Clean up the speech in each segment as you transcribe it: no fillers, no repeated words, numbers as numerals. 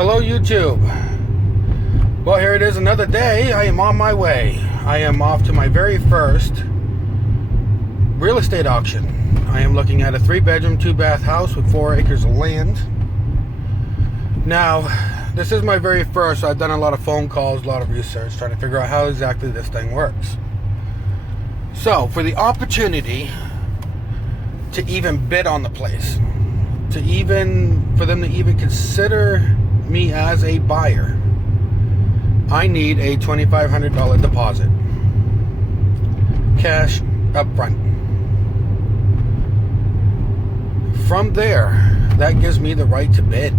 Hello YouTube. Well, here it is, another day. I am on my way. I am off to my very first real estate auction. I am looking at a 3-bedroom, 2-bath house with 4 acres of land. Now, this is my very first, so I've done a lot of phone calls, a lot of research, trying to figure out how exactly this thing works. So, for the opportunity to even bid on the place, for them to even consider me as a buyer, I need a $2,500 deposit, cash up front. From there, that gives me the right to bid.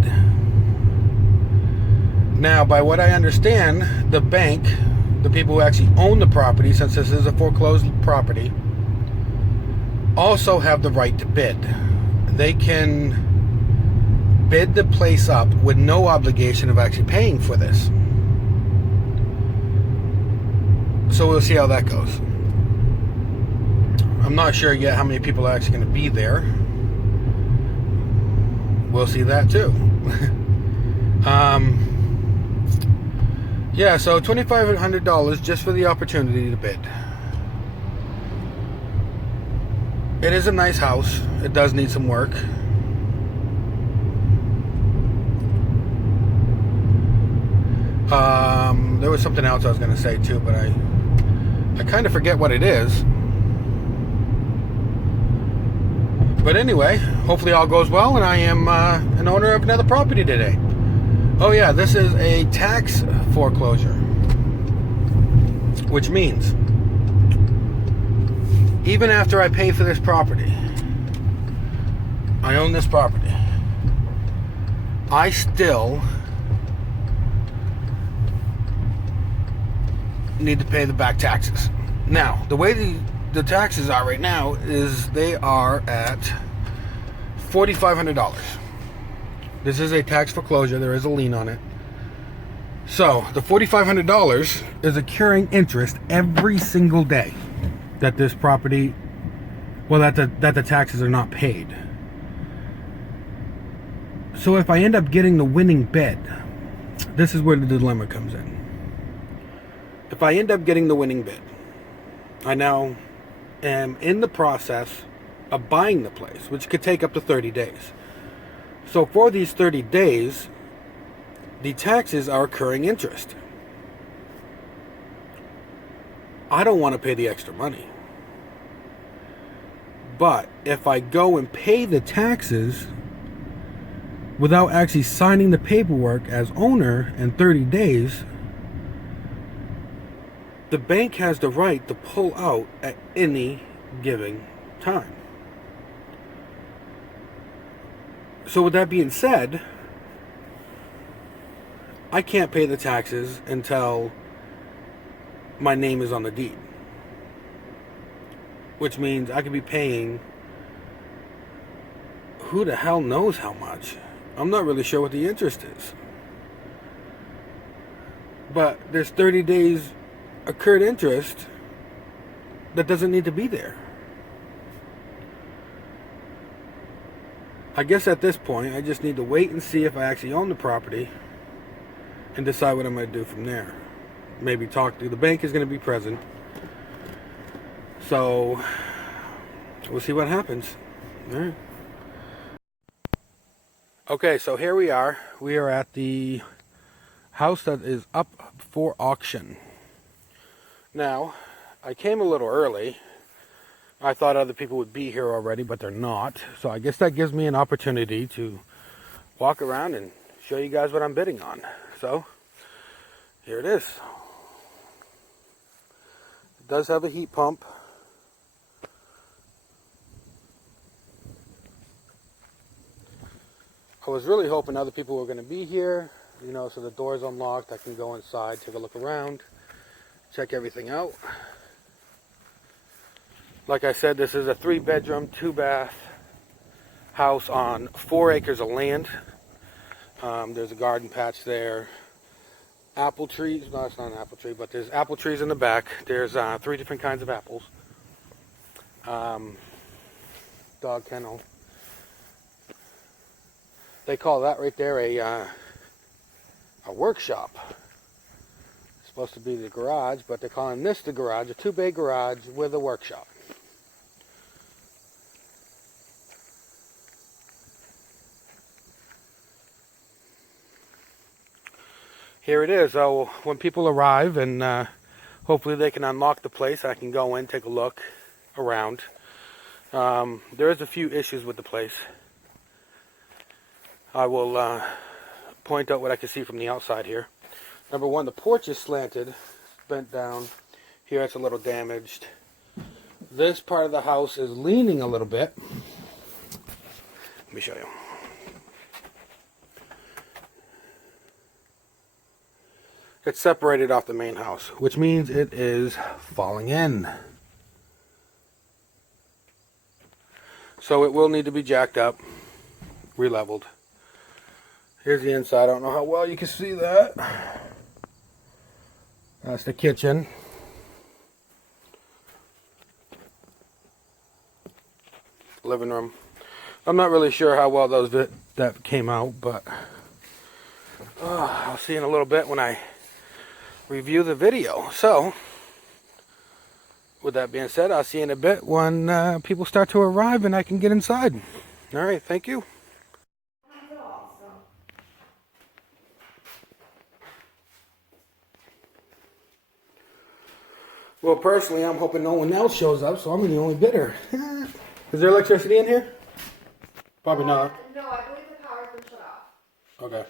Now, by what I understand, the bank, the people who actually own the property, since this is a foreclosed property, also have the right to bid. They can bid the place up with no obligation of actually paying for this. So we'll see how that goes. I'm not sure yet how many people are actually going to be there. We'll see that too. Yeah, so $2,500 just for the opportunity to bid. It is a nice house. It does need some work. There was something else I was going to say too, but I kind of forget what it is. But anyway, hopefully all goes well, and I am an owner of another property today. Oh yeah, this is a tax foreclosure, which means even after I pay for this property, I own this property, I still need to pay the back taxes. Now, the way the taxes are right now is they are at $4,500. This is a tax foreclosure. There is a lien on it. So the $4,500 is accruing interest every single day that this property, well, that the taxes are not paid. So if I end up getting the winning bid, this is where the dilemma comes in. If I end up getting the winning bid, I now am in the process of buying the place, which could take up to 30 days. So for these 30 days, the taxes are accruing interest. I don't want to pay the extra money. But if I go and pay the taxes without actually signing the paperwork as owner in 30 days, the bank has the right to pull out at any given time. So with that being said, I can't pay the taxes until my name is on the deed. Which means I could be paying who the hell knows how much. I'm not really sure what the interest is. But there's 30 days accrued interest that doesn't need to be there. I guess at this point I just need to wait and see if I actually own the property and decide what I'm going to do from there. Maybe talk to the bank is going to be present, so we'll see what happens. All right. Okay, so here we are. We are at the house that is up for auction. Now, I came a little early. I thought other people would be here already, but they're not. So I guess that gives me an opportunity to walk around and show you guys what I'm bidding on. So, here it is. It does have a heat pump. I was really hoping other people were going to be here, you know, so the door's unlocked. I can go inside, take a look around, check everything out. Like I said, this is a 3-bedroom, 2-bath house on 4 acres of land. There's a garden patch there. Apple trees. No, it's not an apple tree, but there's apple trees in the back. There's 3 different kinds of apples. Dog kennel. They call that right there a a workshop. It's supposed to be the garage, but they're calling this the garage, a 2-bay garage with a workshop. Here it is. So when people arrive, and hopefully they can unlock the place, I can go in, take a look around. There is a few issues with the place. I will point out what I can see from the outside here. Number one, the porch is slanted, bent down. Here it's a little damaged. This part of the house is leaning a little bit. Let me show you. It's separated off the main house, which means it is falling in. So it will need to be jacked up, re-leveled. Here's the inside. I don't know how well you can see that. That's the kitchen. Living room. I'm not really sure how well that came out, but I'll see in a little bit when I review the video. So, with that being said, I'll see you in a bit when people start to arrive and I can get inside. All right, thank you. Well, personally, I'm hoping no one else shows up, so I'm the only bidder. Is there electricity in here? Probably not. No, I believe the power's been shut off. Okay.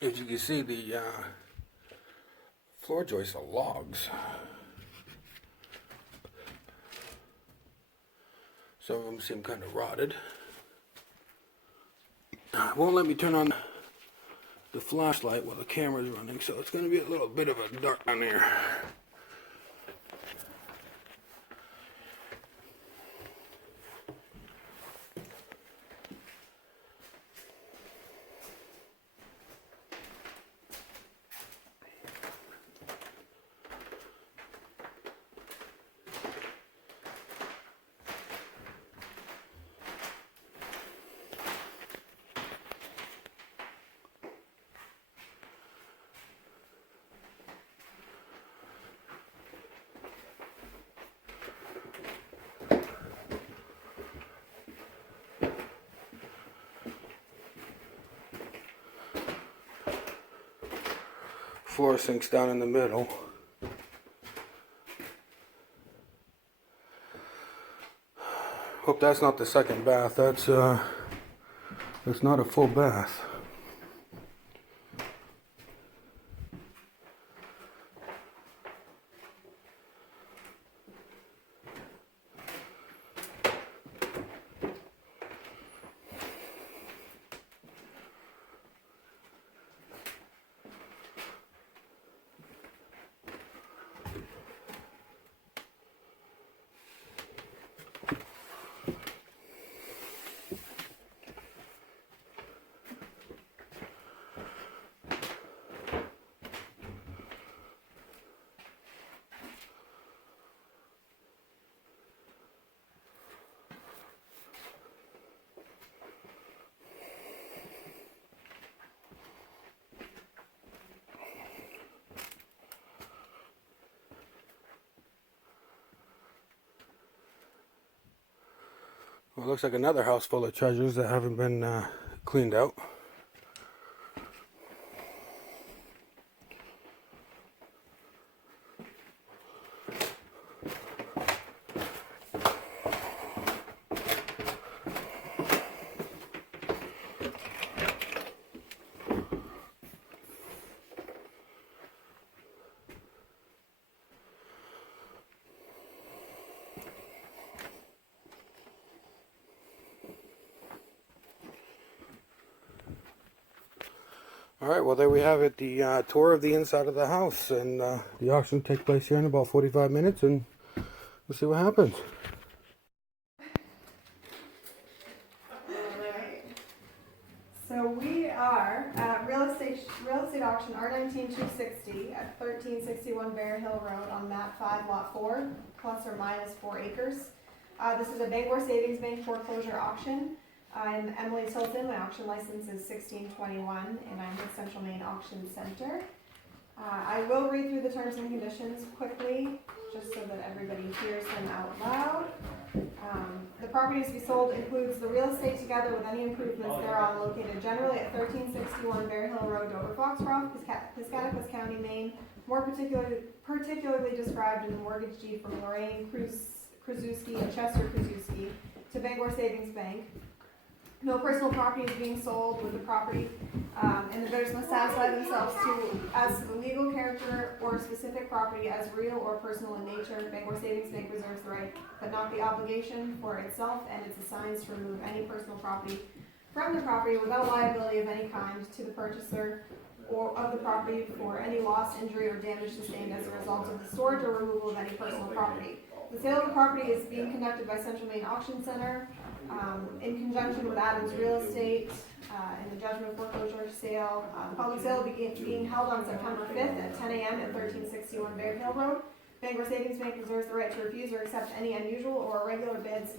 As you can see, the floor joists are logs. Some of them seem kind of rotted. Won't let me turn on the flashlight while the camera's running, so it's going to be a little bit of a dark down there. Floor sinks down in the middle. Hope that's not the second bath. That's not a full bath. Well, it looks like another house full of treasures that haven't been cleaned out. All right, well, there we have it, the tour of the inside of the house, and the auction will take place here in about 45 minutes, and we'll see what happens. Alright. So we are at real estate auction R19-260 at 1361 Bear Hill Road on map 5 lot 4, plus or minus 4 acres. This is a Bangor Savings Bank foreclosure auction. I'm Emily Tilton. My auction license is 1621, and I'm with Central Maine Auction Center. I will read through the terms and conditions quickly, just so that everybody hears them out loud. The property to be sold includes the real estate together with any improvements thereon located generally at 1361 Bear Hill Road, Dover, Foxcroft, Piscataquis County, Maine, more particularly described in the mortgage deed from Lorraine Krasuski and Chester Krasuski to Bangor Savings Bank. No personal property is being sold with the property, and the bidders must satisfy themselves as to the legal character or specific property as real or personal in nature. Bangor Savings Bank reserves the right, but not the obligation, for itself and its assigns to remove any personal property from the property without liability of any kind to the purchaser or of the property for any loss, injury, or damage sustained as a result of the storage or removal of any personal property. The sale of the property is being conducted by Central Maine Auction Center in conjunction with Adams Real Estate in the judgment foreclosure sale. The public sale will be being held on September 5th at 10 a.m. at 1361 Bear Hill Road. Bangor Savings Bank reserves the right to refuse or accept any unusual or irregular bids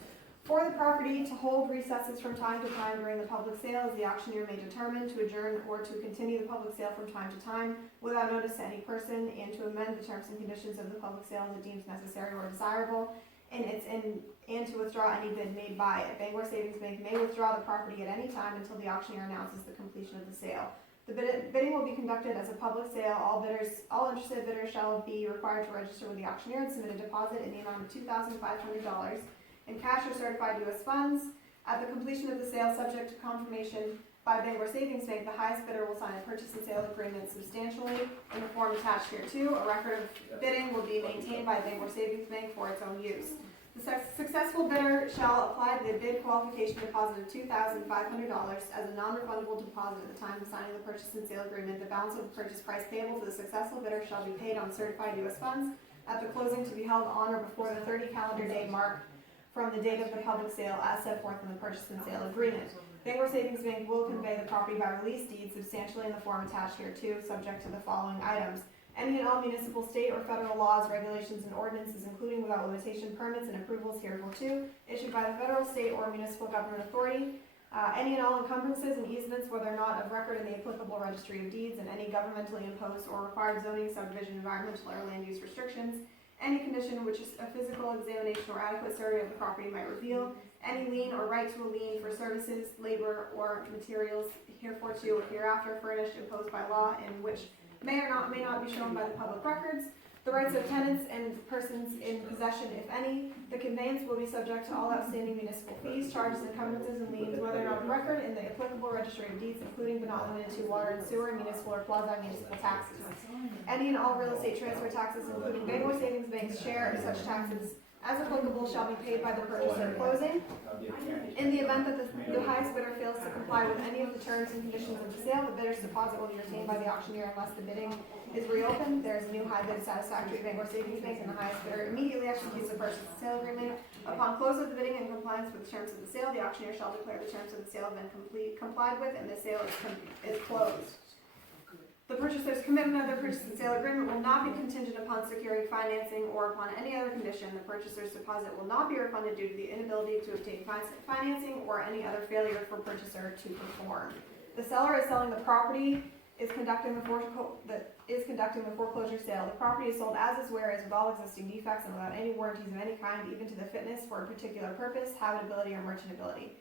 for the property, to hold recesses from time to time during the public sale as the auctioneer may determine, to adjourn or to continue the public sale from time to time without notice to any person, and to amend the terms and conditions of the public sale as it deems necessary or desirable, and to withdraw any bid made by it. Bangor Savings Bank may withdraw the property at any time until the auctioneer announces the completion of the sale. The bidding will be conducted as a public sale. All interested bidders shall be required to register with the auctioneer and submit a deposit in the amount of $2,500 in cash or certified U.S. funds. At the completion of the sale, subject to confirmation by Bangor Savings Bank, the highest bidder will sign a purchase and sale agreement substantially in the form attached hereto. A record of bidding will be maintained by Bangor Savings Bank for its own use. The successful bidder shall apply the bid qualification deposit of $2,500 as a non-refundable deposit at the time of signing the purchase and sale agreement. The balance of the purchase price payable to the successful bidder shall be paid on certified U.S. funds at the closing, to be held on or before the 30 calendar day mark from the date of the public sale as set forth in the purchase and sale agreement. Bangor Savings Bank will convey the property by release deed substantially in the form attached hereto, subject to the following items. Any and all municipal, state, or federal laws, regulations, and ordinances, including without limitation permits and approvals hereto issued by the federal, state, or municipal government authority. Any and all encumbrances and easements, whether not of record in the applicable registry of deeds, and any governmentally imposed or required zoning, subdivision, environmental, or land use restrictions. Any condition which a physical examination or adequate survey of the property might reveal. Any lien or right to a lien for services, labor, or materials hereforto or hereafter furnished, imposed by law, and which may not be shown by the public records. The rights of tenants and persons in possession, if any. The conveyance will be subject to all outstanding municipal fees, charges, encumbrances, and liens, whether or not of record in the applicable registry of deeds, including but not limited to water and sewer, municipal or quasi-municipal taxes. Any and all real estate transfer taxes, including Bangor Savings Bank's share of such taxes as applicable, shall be paid by the purchaser at closing. In the event that the highest bidder fails to comply with any of the terms and conditions of the sale, the bidder's deposit will be retained by the auctioneer unless the bidding is reopened. There is a new high bid satisfactory to Bangor Savings Bank, and the highest bidder immediately executes the purchase and sale agreement. Upon close of the bidding and compliance with the terms of the sale, the auctioneer shall declare the terms of the sale have been complied with, and the sale is closed. The purchaser's commitment of the purchase and sale agreement will not be contingent upon securing financing or upon any other condition. The purchaser's deposit will not be refunded due to the inability to obtain financing or any other failure for purchaser to perform. The seller is selling the property, is conducting the foreclosure sale. The property is sold as is, whereas with all existing defects and without any warranties of any kind, even to the fitness for a particular purpose, habitability, or merchantability.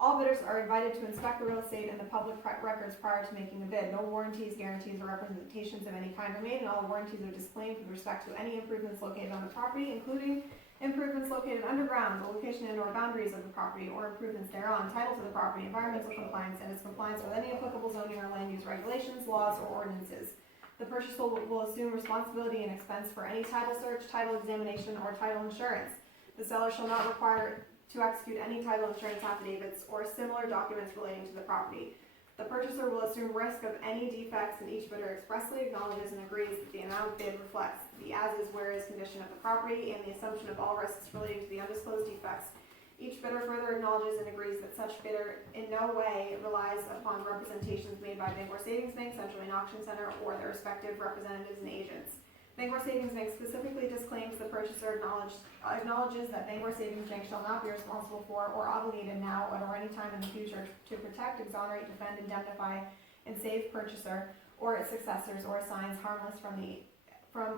All bidders are invited to inspect the real estate and the public records prior to making the bid. No warranties, guarantees, or representations of any kind are made, and all warranties are disclaimed with respect to any improvements located on the property, including improvements located underground, the location and or boundaries of the property, or improvements thereon, title to the property, environmental compliance, and its compliance with any applicable zoning or land use regulations, laws, or ordinances. The purchaser will assume responsibility and expense for any title search, title examination, or title insurance. The seller shall not require to execute any title insurance affidavits or similar documents relating to the property. The purchaser will assume risk of any defects, and each bidder expressly acknowledges and agrees that the amount bid reflects the as-is where-is condition of the property and the assumption of all risks relating to the undisclosed defects. Each bidder further acknowledges and agrees that such bidder in no way relies upon representations made by Bangor Savings Bank, Central Maine Auction Center, or their respective representatives and agents. Bangor Savings Bank specifically disclaims the purchaser acknowledges that Bangor Savings Bank shall not be responsible for or obligated now or any time in the future to protect, exonerate, defend, indemnify, and save purchaser or its successors, or assigns harmless from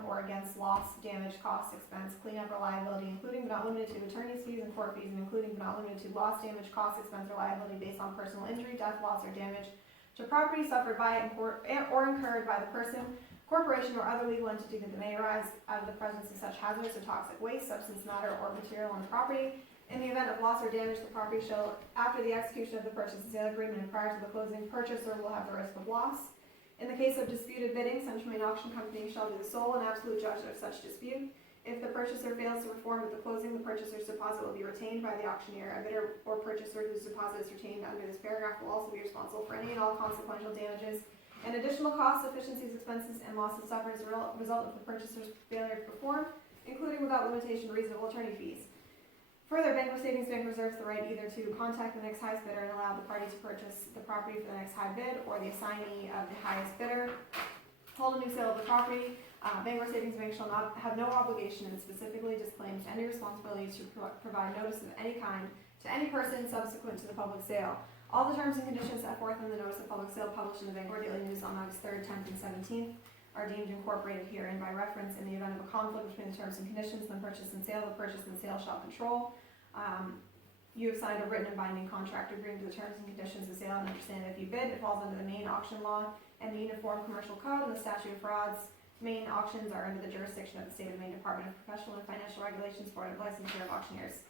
or against loss, damage, cost, expense, cleanup, or liability, including but not limited to attorney's fees and court fees, and including but not limited to loss, damage, cost, expense, or liability based on personal injury, death, loss, or damage to property suffered by or incurred by the person, corporation, or other legal entity that may arise out of the presence of such hazardous or toxic waste, substance, matter, or material on the property. In the event of loss or damage, the property shall, after the execution of the purchase and sale agreement and prior to the closing, purchaser will have the risk of loss. In the case of disputed bidding, Central Maine Auction Company shall be the sole and absolute judge of such dispute. If the purchaser fails to perform at the closing, the purchaser's deposit will be retained by the auctioneer. A bidder or purchaser whose deposit is retained under this paragraph will also be responsible for any and all consequential damages and additional costs, efficiencies, expenses, and losses suffered as a result of the purchaser's failure to perform, including without limitation reasonable attorney fees. Further, Bangor Savings Bank reserves the right either to contact the next highest bidder and allow the party to purchase the property for the next high bid, or the assignee of the highest bidder hold a new sale of the property. Bangor Savings Bank shall not have no obligation and specifically disclaims any responsibility to provide notice of any kind to any person subsequent to the public sale. All the terms and conditions set forth in the notice of public sale published in the Bangor Daily News on August 3rd, 10th, and 17th are deemed incorporated herein by reference. In the event of a conflict between the terms and conditions, then purchase and sale, the purchase and sale shall control. You have signed a written and binding contract agreeing to the terms and conditions of sale and understand that if you bid, it falls under the Maine Auction Law and the Uniform Commercial Code and the Statute of Frauds. Maine auctions are under the jurisdiction of the State of Maine Department of Professional and Financial Regulations, Board of Licensure of Auctioneers.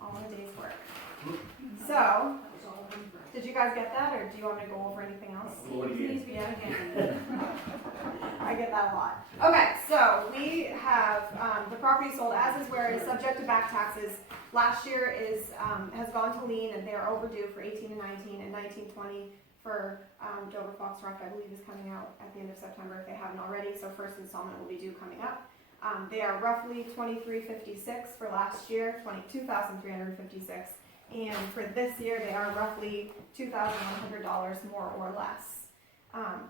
All in a day's work. So, did you guys get that, or do you want me to go over anything else? Please be out again. I get that a lot. Okay, so we have the property sold as is where it is subject to back taxes. Last year has gone to lien, and they are overdue for 18 and 19, and 1920 for Dover Fox Rock, I believe, is coming out at the end of September if they haven't already. So first installment will be due coming up. They are roughly $2,356 for last year, $2,356. And for this year, they are roughly $2,100 more or less.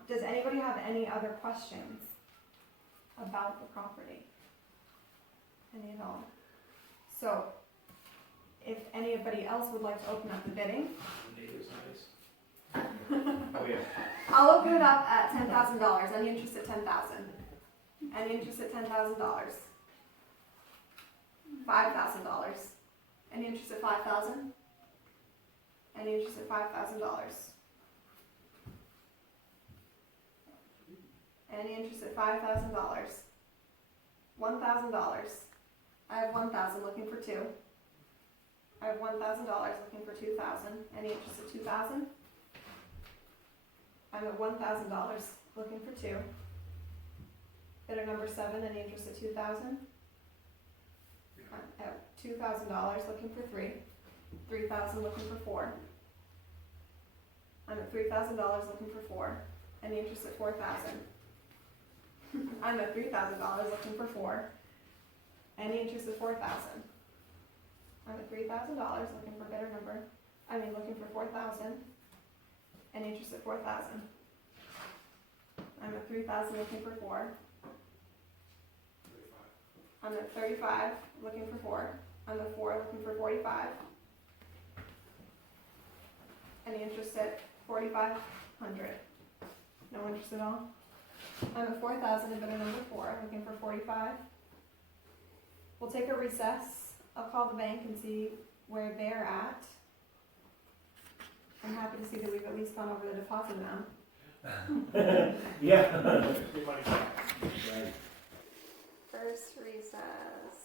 Does anybody have any other questions about the property? Any at all? So, if anybody else would like to open up the bidding. Oh, yeah. I'll open it up at $10,000. Any interest at $10,000? Any interest at $10,000? $5,000. Any interest at $5,000? Any interest at $5,000? Any interest at $5,000? $1,000. I have $1,000 looking for two. I have $1,000 looking for $2,000. Any interest at $2,000? I'm at $1,000 looking for two. Bidder number 7, any interest at $2,000? At $2,000 looking for 3. $3,000 looking for 4. I'm at $3,000 looking for 4. Any interest at $4,000? I'm at $3,000 looking for 4. Any interest at $4,000? I'm at $3,000 looking for bidder number. Looking for 4,000. Any interest at 4,000? I'm at 3,000 looking for 4. I'm at 35 looking for 4. I'm at 4 looking for 45. Any interest at 4,500? No interest at all? I'm at 4,000 and bidder number 4 looking for 45. We'll take a recess. I'll call the bank and see where they're at. I'm happy to see that we've at least gone over the deposit amount. Yeah. First recess.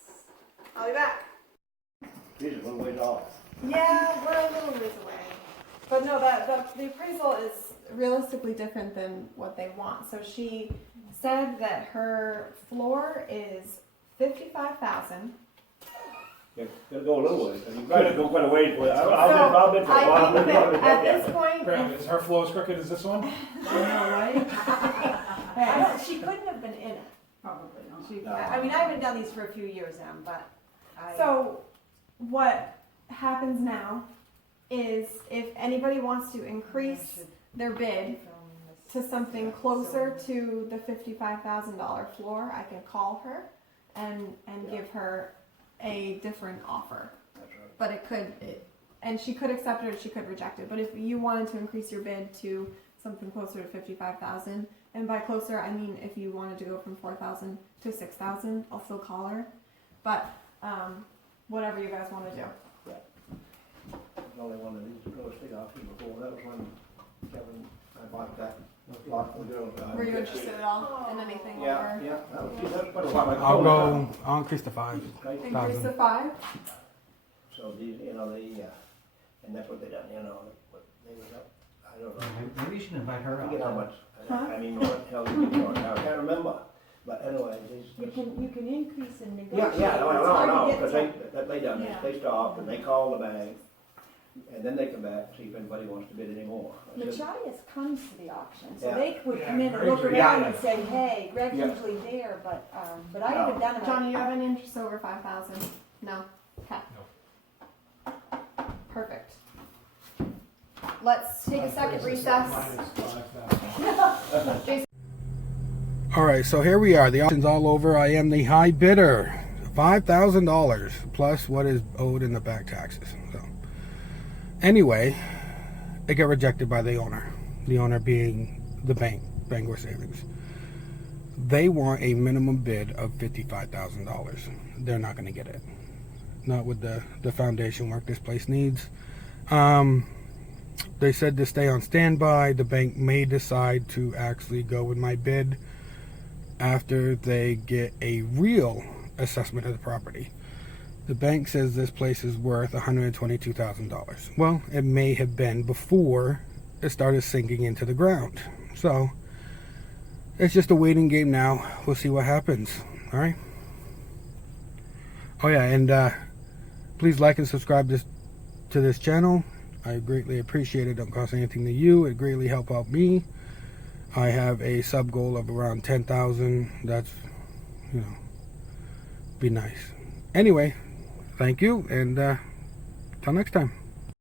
I'll be back. These are a little ways off. Yeah, we're a little ways away. But no, the appraisal is realistically different than what they want. So she said that her floor is $55,000 You gotta go a little way, you gotta go quite a ways for it. I've been for a I while. think that at this point, Graham, is her flow as crooked as this one? I know, right? I don't, she couldn't have been in it. Probably not. She, No. I mean, I haven't done these for a few years now, but I. so what happens now is if anybody wants to increase their bid to something closer to the $55,000 floor, I can call her and give her a different offer. That's right. But and she could accept it or she could reject it. But if you wanted to increase your bid to something closer to 55,000, and by closer I mean if you wanted to go from 4,000 to 6,000, I'll still call her. But whatever you guys want to do. There's only one of these real estate auctions before, that was when Kevin, I bought that lot from the girls. Were you interested at all in anything Yeah, over? yeah, that's quite a while ago. I'll increase to 5. Right? Increase to 5? So these, you know, and that's what they done, you know, what they was up, I don't know. Maybe you should invite her I out. forget how much, Huh? I mean, what the hell did you now, I can't remember, but anyway, You can increase and yeah, negotiate. yeah, It's hard to no, get because to- they done this, Yeah. they stopped and they called the bank, and then they come back, see if anybody wants to bid anymore. I said, Machias comes to the auction, so Yeah. they would Yeah, come in and Greg's look usually- around Yeah. and say, hey, Greg's Yeah. usually there, but I No. haven't done it. Johnny, you have any interest over 5,000? No? Okay. Perfect. Let's take a second recess. All right, so here we are. The auction's all over. I am the high bidder. $5,000 plus what is owed in the back taxes. So, anyway, it got rejected by the owner. The owner being the bank, Bangor Savings. They want a minimum bid of $55,000. They're not going to get it. Not with the foundation work this place needs. They said to stay on standby. The bank may decide to actually go with my bid after they get a real assessment of the property. The bank says this place is worth $122,000. Well, it may have been before it started sinking into the ground. So it's just a waiting game now. We'll see what happens. All right. Oh yeah, and please like and subscribe to this channel. I greatly appreciate it. Don't cost anything to you. It greatly help out me. I have a sub goal of around 10,000. That's, be nice. Anyway, thank you, and till next time.